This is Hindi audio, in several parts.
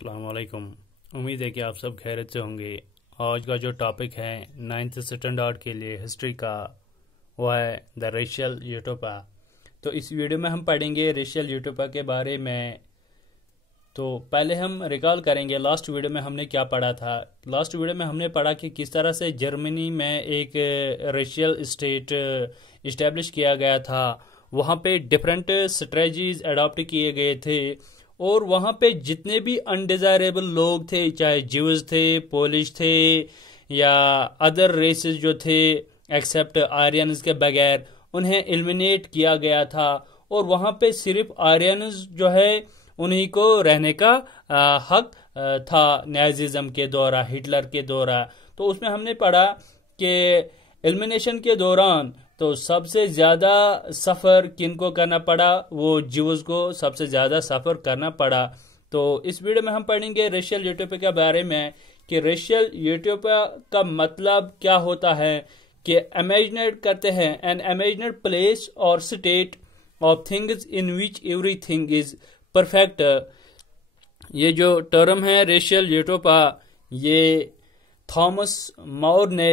अस्सलाम वालेकुम। उम्मीद है कि आप सब खैरियत से होंगे। आज का जो टॉपिक है 9th स्टैंडर्ड के लिए हिस्ट्री का, वो है द रेशियल यूटोपा। तो इस वीडियो में हम पढ़ेंगे रेशियल यूटोपा के बारे में। तो पहले हम रिकॉल करेंगे लास्ट वीडियो में हमने क्या पढ़ा था। लास्ट वीडियो में हमने पढ़ा कि किस तरह से जर्मनी में एक रेशियल स्टेट इस्टेब्लिश किया गया था। वहाँ पे डिफरेंट स्ट्रेटजीज अडॉप्ट किए गए थे और वहाँ पे जितने भी अनडिजायरेबल लोग थे, चाहे ज्यूज थे, पोलिश थे या अदर रेसेस जो थे एक्सेप्ट आर्यंस के बगैर, उन्हें एलिमिनेट किया गया था। और वहाँ पे सिर्फ आर्यंस जो है उन्हीं को रहने का हक था नाजिज्म के दौरान, हिटलर के दौरान। तो उसमें हमने पढ़ा कि एलिमिनेशन के दौरान तो सबसे ज्यादा सफर किनको करना पड़ा, वो ज्यूज को सबसे ज्यादा सफर करना पड़ा। तो इस वीडियो में हम पढ़ेंगे रेशियल यूटोपिया के बारे में कि रेशियल यूटोपिया का मतलब क्या होता है। कि इमेजिनेट करते हैं एन इमेजिनेट प्लेस और state of things in which everything is perfect. ये जो टर्म है रेशियल यूटोपिया, ये थॉमस मोर ने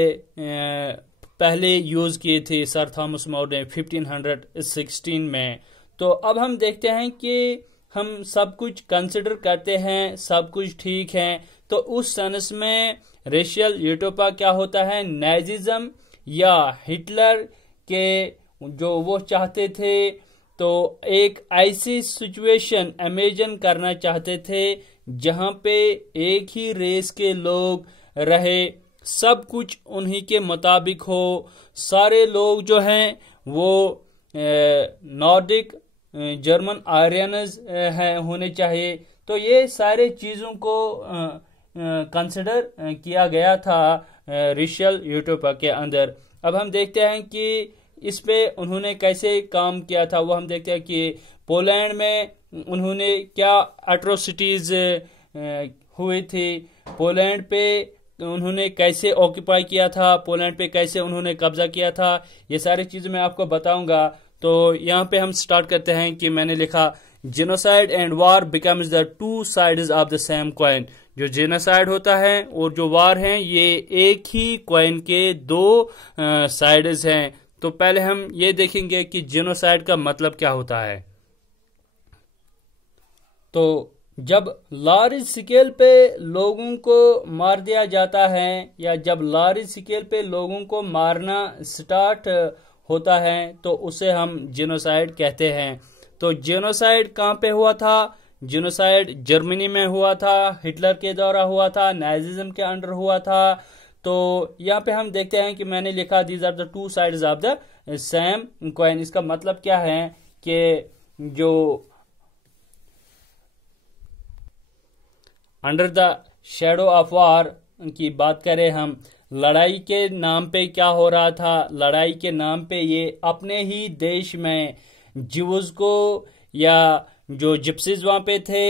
पहले यूज किए थे, सर थॉमस मोर ने 1516 में। तो अब हम देखते हैं कि हम सब कुछ कंसिडर करते हैं, सब कुछ ठीक है। तो उस सेंस में रेशियल यूटोपिया क्या होता है, नाजिज्म या हिटलर के जो वो चाहते थे, तो एक ऐसी सिचुएशन इमेजिन करना चाहते थे जहां पे एक ही रेस के लोग रहे, सब कुछ उन्हीं के मुताबिक हो, सारे लोग जो हैं वो नॉर्डिक जर्मन आर्यनस हैं होने चाहिए। तो ये सारे चीजों को कंसिडर किया गया था रेशियल यूटोपिया के अंदर। अब हम देखते हैं कि इस पे उन्होंने कैसे काम किया था। वो हम देखते हैं कि पोलैंड में उन्होंने क्या एट्रोसिटीज हुए थे, पोलैंड पे उन्होंने कैसे ऑक्यूपाई किया था, पोलैंड पे कैसे उन्होंने कब्जा किया था, ये सारी चीजें मैं आपको बताऊंगा। तो यहाँ पे हम स्टार्ट करते हैं कि मैंने लिखा genocide and war becomes the two sides of the same coin. जो जेनोसाइड होता है और जो वार है, ये एक ही कॉइन के दो साइड्स हैं। तो पहले हम ये देखेंगे कि जेनोसाइड का मतलब क्या होता है। तो जब लार्ज स्केल पे लोगों को मार दिया जाता है या जब लार्ज स्केल पे लोगों को मारना स्टार्ट होता है तो उसे हम जेनोसाइड कहते हैं। तो जेनोसाइड कहाँ पे हुआ था? जेनोसाइड जर्मनी में हुआ था, हिटलर के द्वारा हुआ था, नाजिज्म के अंडर हुआ था। तो यहाँ पे हम देखते हैं कि मैंने लिखा these are the two sides of the same coin. इसका मतलब क्या है कि जो under the shadow of war की बात करें हम, लड़ाई के नाम पे क्या हो रहा था? लड़ाई के नाम पे ये अपने ही देश में ज्यूज को या जो जिप्सीज वहां पे थे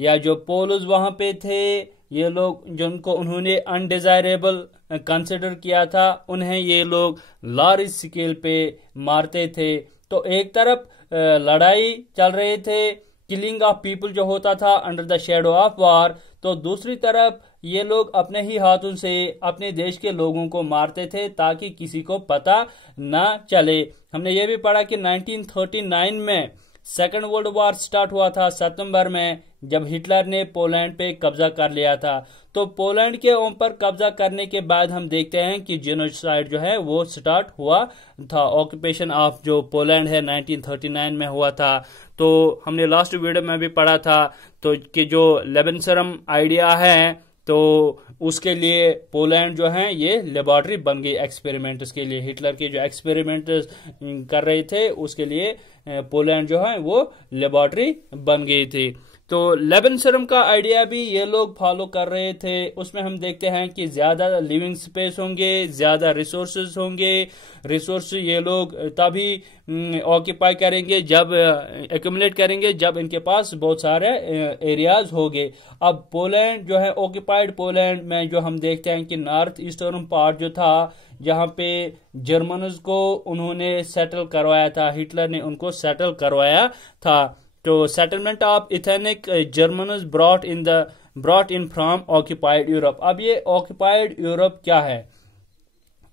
या जो पोल्स वहां पे थे, ये लोग जिनको उन्होंने अनडिजायरेबल कंसिडर किया था, उन्हें ये लोग लार्ज स्केल पे मारते थे। तो एक तरफ लड़ाई चल रहे थे, किलिंग ऑफ पीपल जो होता था अंडर द शेडो ऑफ वार, तो दूसरी तरफ ये लोग अपने ही हाथों से अपने देश के लोगों को मारते थे ताकि किसी को पता ना चले। हमने ये भी पढ़ा कि 1939 में सेकेंड वर्ल्ड वॉर स्टार्ट हुआ था सितंबर में, जब हिटलर ने पोलैंड पे कब्जा कर लिया था। तो पोलैंड के ऊपर कब्जा करने के बाद हम देखते हैं कि जेनोसाइड जो है वो स्टार्ट हुआ था। ऑक्यूपेशन ऑफ जो पोलैंड है 1939 में हुआ था। तो हमने लास्ट वीडियो में भी पढ़ा था तो कि जो लेबनसरम आइडिया है, तो उसके लिए पोलैंड जो है ये लेबोरेटरी बन गई एक्सपेरिमेंट्स के लिए। हिटलर के जो एक्सपेरिमेंट कर रहे थे उसके लिए पोलैंड जो है वो लेबोरेटरी बन गई थी। तो लेबनसरम का आइडिया भी ये लोग फॉलो कर रहे थे। उसमें हम देखते हैं कि ज्यादा लिविंग स्पेस होंगे, ज्यादा रिसोर्सेज होंगे। रिसोर्स ये लोग तभी ऑक्यूपाई करेंगे, जब एक्यूमुलेट करेंगे, जब इनके पास बहुत सारे एरियाज होंगे। अब पोलैंड जो है, ऑक्यूपाइड पोलैंड में जो हम देखते हैं कि नॉर्थ ईस्टर्न पार्ट जो था, जहां पे जर्मन्स को उन्होंने सेटल करवाया था, हिटलर ने उनको सेटल करवाया था। तो settlement of ethnic Germans brought in from occupied Europe. अब ये ऑक्यूपाइड यूरोप क्या है?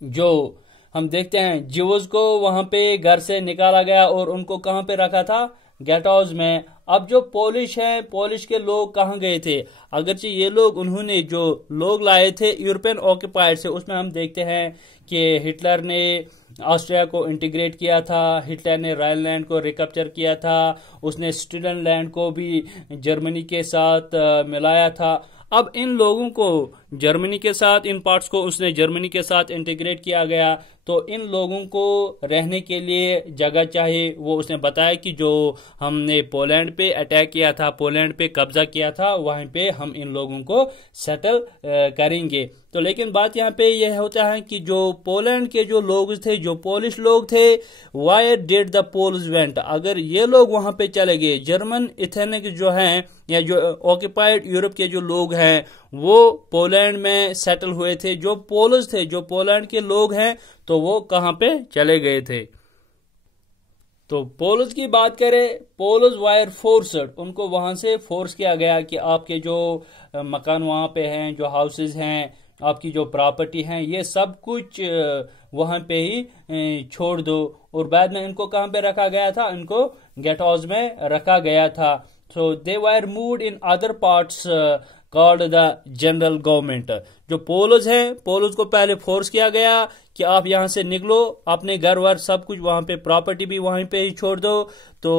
जो हम देखते हैं ज्यूज को वहां पे घर से निकाला गया और उनको कहां पे रखा था? गेटोज में। अब जो पोलिश हैं, पोलिश के लोग कहां गए थे? अगरचे ये लोग, उन्होंने जो लोग लाए थे यूरोपियन ऑक्यूपाइड से, उसमें हम देखते हैं कि हिटलर ने ऑस्ट्रिया को इंटीग्रेट किया था, हिटलर ने राइनलैंड को रिकैप्चर किया था, उसने स्वीडनलैंड को भी जर्मनी के साथ मिलाया था। अब इन लोगों को जर्मनी के साथ, इन पार्ट्स को उसने जर्मनी के साथ इंटीग्रेट किया गया, तो इन लोगों को रहने के लिए जगह चाहिए। वो उसने बताया कि जो हमने पोलैंड पे अटैक किया था, पोलैंड पे कब्जा किया था, वहीं पे हम इन लोगों को सेटल करेंगे। तो लेकिन बात यहाँ पे यह होता है कि जो पोलैंड के जो लोग थे, जो पोलिश लोग थे, why did the Poles went? अगर ये लोग वहां पे चले गए, जर्मन इथेनिक जो हैं या जो ऑक्यूपाइड यूरोप के जो लोग हैं, वो पोलैंड में सेटल हुए थे। जो पोल्स थे, जो पोलैंड के लोग हैं, तो वो कहां पे चले गए थे? तो पोल्स की बात करें, पोल्स वायर फोर्सड, उनको वहां से फोर्स किया गया कि आपके जो मकान वहां पे हैं, जो हाउसेज हैं, आपकी जो प्रॉपर्टी हैं, ये सब कुछ वहां पे ही छोड़ दो। और बाद में इनको कहां पे रखा गया था? इनको गेटोज में रखा गया था। So they were moved in other parts called the General Government. जो पोल्स हैं, पोल्स को पहले फोर्स किया गया कि आप यहां से निकलो, अपने घर वर सब कुछ वहां पे, प्रॉपर्टी भी वहीं पे ही छोड़ दो। तो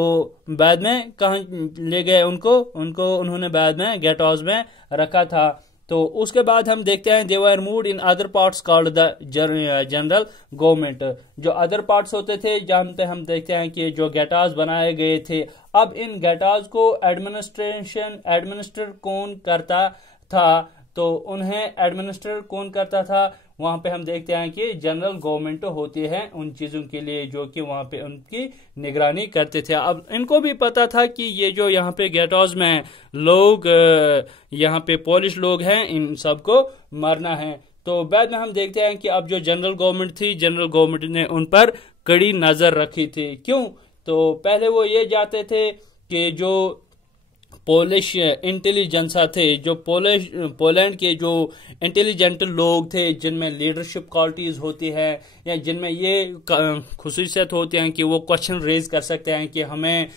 बाद में कहां ले गए उनको उन्होंने बाद में गेटोज में रखा था। तो उसके बाद हम देखते हैं they were moved in other parts called the General Government. जो अदर पार्ट्स होते थे, जहां पे हम देखते हैं कि जो गेटाज बनाए गए थे, अब इन गेटाज को एडमिनिस्टर कौन करता था? तो उन्हें एडमिनिस्टर कौन करता था? वहां पे हम देखते हैं कि जनरल गवर्नमेंट होती है उन चीजों के लिए, जो कि वहां पे उनकी निगरानी करते थे। अब इनको भी पता था कि ये जो यहाँ पे गेटोज में लोग, यहाँ पे पोलिश लोग हैं, इन सबको मारना है। तो बाद में हम देखते हैं कि अब जो जनरल गवर्नमेंट थी, जनरल गवर्नमेंट ने उन पर कड़ी नजर रखी थी। क्यों? तो पहले वो ये जाते थे कि जो पोलिश इंटेलिजेंसा थे, जो पोलैंड के जो इंटेलिजेंट लोग थे, जिनमें लीडरशिप क्वालिटीज होती है या जिनमें ये खुसूसियत होती हैं कि वो क्वेश्चन रेज कर सकते हैं कि हमें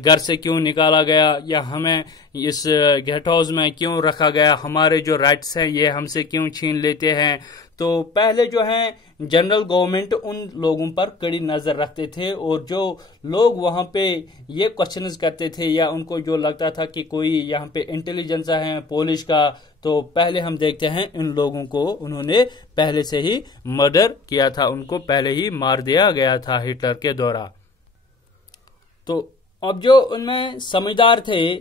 घर से क्यों निकाला गया, या हमें इस गेटोज में क्यों रखा गया, हमारे जो राइट्स हैं ये हमसे क्यों छीन लेते हैं। तो पहले जो है जनरल गवर्नमेंट उन लोगों पर कड़ी नजर रखते थे, और जो लोग वहां पे ये क्वेश्चंस करते थे या उनको जो लगता था कि कोई यहाँ पे इंटेलिजेंस है पोलिश का, तो पहले हम देखते हैं इन लोगों को उन्होंने पहले से ही मर्डर किया था, उनको पहले ही मार दिया गया था हिटलर के द्वारा। तो अब जो उनमें समझदार थे,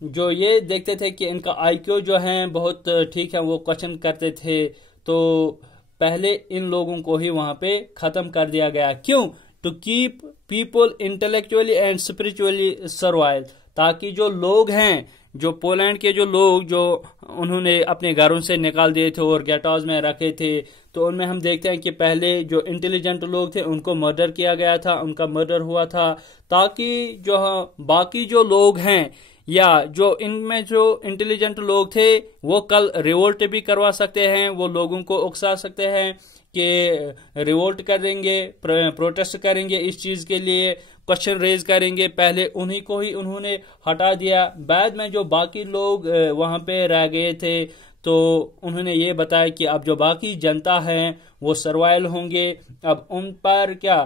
जो ये देखते थे कि इनका आईक्यू जो है बहुत ठीक है, वो क्वेश्चन करते थे, तो पहले इन लोगों को ही वहां पे खत्म कर दिया गया। क्यों? To keep people intellectually and spiritually survive, ताकि जो लोग हैं, जो पोलैंड के जो लोग, जो उन्होंने अपने घरों से निकाल दिए थे और गेटोज में रखे थे, तो उनमें हम देखते हैं कि पहले जो इंटेलिजेंट लोग थे उनको मर्डर किया गया था, उनका मर्डर हुआ था, ताकि जो बाकी जो लोग हैं या जो इनमें जो इंटेलिजेंट लोग थे वो कल रिवोल्ट भी करवा सकते हैं, वो लोगों को उकसा सकते हैं कि रिवोल्ट करेंगे, प्रोटेस्ट करेंगे, इस चीज के लिए क्वेश्चन रेज करेंगे। पहले उन्हीं को ही उन्होंने हटा दिया। बाद में जो बाकी लोग वहां पे रह गए थे, तो उन्होंने ये बताया कि अब जो बाकी जनता है वो सर्वाइव होंगे, अब उन पर क्या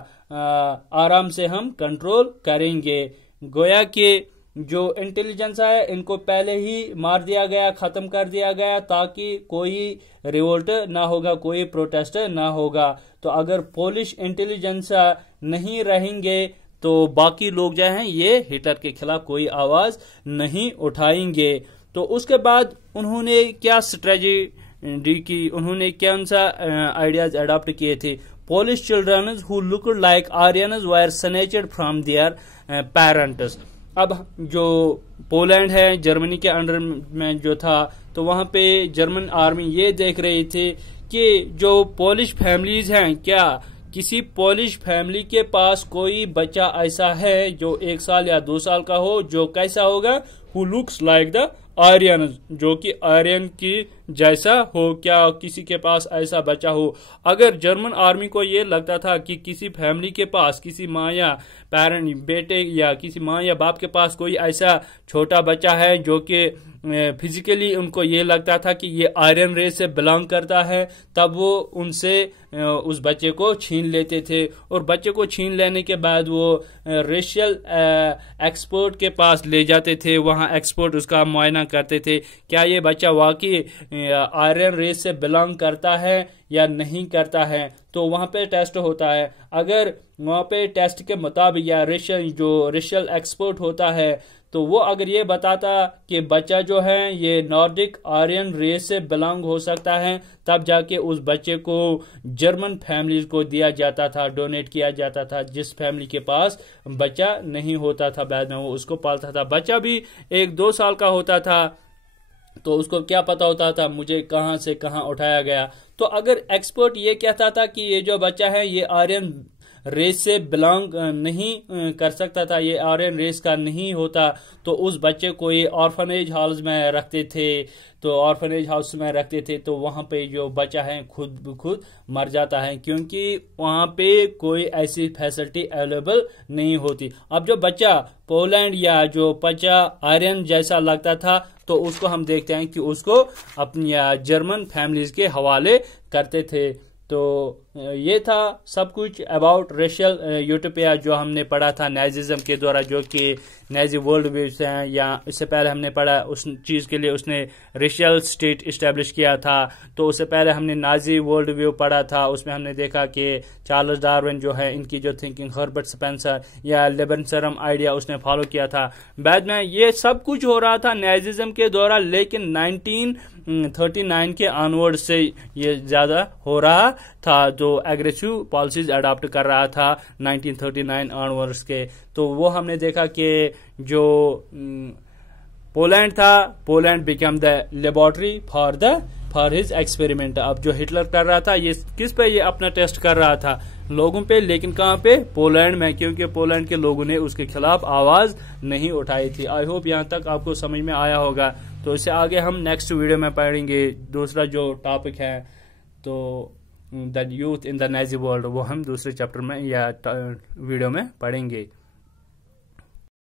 आराम से हम कंट्रोल करेंगे। गोया कि जो इंटेलिजेंस है इनको पहले ही मार दिया गया, खत्म कर दिया गया, ताकि कोई रिवोल्ट ना होगा, कोई प्रोटेस्ट ना होगा। तो अगर पोलिश इंटेलिजेंस नहीं रहेंगे तो बाकी लोग जो हैं ये हिटलर के खिलाफ कोई आवाज नहीं उठाएंगे। तो उसके बाद उन्होंने क्या स्ट्रेटजी की, उन्होंने कौन सा आइडियाज अडॉप्ट किए थे? Polish children who looked like Aryans were snatched from their parents. अब जो पोलैंड है जर्मनी के अंडर में जो था, तो वहां पे जर्मन आर्मी ये देख रही थी कि जो पोलिश फैमिलीज हैं क्या किसी पोलिश फैमिली के पास कोई बच्चा ऐसा है जो 1 साल या 2 साल का हो, जो कैसा होगा, who looks like the Aryan, जो कि आर्यन की जैसा हो। क्या किसी के पास ऐसा बच्चा हो? अगर जर्मन आर्मी को ये लगता था कि किसी फैमिली के पास, किसी माँ या पेरेंट, बेटे या किसी माँ या बाप के पास कोई ऐसा छोटा बच्चा है जो कि फिजिकली उनको ये लगता था कि ये आर्यन रेस से बिलोंग करता है, तब वो उनसे उस बच्चे को छीन लेते थे। और बच्चे को छीन लेने के बाद वो रेशियल एक्सपर्ट के पास ले जाते थे। वहां एक्सपर्ट उसका मुआयना करते थे, क्या ये बच्चा वाकई आर्यन रेस से बिलोंग करता है या नहीं करता है। तो वहां पे टेस्ट होता है। अगर वहां पे टेस्ट के मुताबिक या रेशियल एक्सपर्ट होता है, तो वो अगर ये बताता कि बच्चा जो है ये नॉर्डिक आर्यन रेस से बिलोंग हो सकता है, तब जाके उस बच्चे को जर्मन फैमिली को दिया जाता था, डोनेट किया जाता था। जिस फैमिली के पास बच्चा नहीं होता था, बाद में वो उसको पालता था। बच्चा भी 1-2 साल का होता था, तो उसको क्या पता होता था मुझे कहां से कहां उठाया गया। तो अगर एक्सपर्ट ये कहता था कि ये जो बच्चा है ये आर्यन रेस से बिलोंग नहीं कर सकता था, ये आर्यन रेस का नहीं होता, तो उस बच्चे को ये ऑर्फनेज हाउस में रखते थे। तो ऑर्फनेज हाउस में रखते थे तो वहां पे जो बच्चा है खुद मर जाता है, क्योंकि वहां पे कोई ऐसी फैसिलिटी अवेलेबल नहीं होती। अब जो बच्चा पोलैंड या जो बच्चा आर्यन जैसा लगता था, तो उसको हम देखते हैं कि उसको अपनी जर्मन फैमिलीज के हवाले करते थे। तो ये था सब कुछ अबाउट रेशियल यूटोपिया जो हमने पढ़ा था नाजिज्म के द्वारा, जो कि नाजी वर्ल्ड व्यू से हैं, या इससे पहले हमने पढ़ा उस चीज के लिए उसने रेशियल स्टेट इस्टेब्लिश किया था। तो उससे पहले हमने नाजी वर्ल्ड व्यू पढ़ा था, उसमें हमने देखा कि चार्ल्स डार्विन जो है इनकी जो थिंकिंग, हर्बर्ट स्पेंसर या लेबनसरम आइडिया उसने फॉलो किया था। बाद में ये सब कुछ हो रहा था नाजिज्म के द्वारा, लेकिन 1939 के ऑनवर्ड से ये ज्यादा हो रहा था, जो एग्रेसिव पॉलिसीज अडॉप्ट कर रहा था 1939 ऑनवर्ड्स के। तो वो हमने देखा कि जो पोलैंड था, Poland become the laboratory for his experiment. अब जो हिटलर कर रहा था ये किस पे, ये अपना टेस्ट कर रहा था लोगों पे, लेकिन कहां पे, पोलैंड में, क्योंकि पोलैंड के लोगों ने उसके खिलाफ आवाज नहीं उठाई थी। आई होप यहां तक आपको समझ में आया होगा। तो इससे आगे हम नेक्स्ट वीडियो में पढ़ेंगे दूसरा जो टॉपिक है, तो the youth in the Nazi world, वो हम दूसरे चैप्टर में या वीडियो में पढ़ेंगे।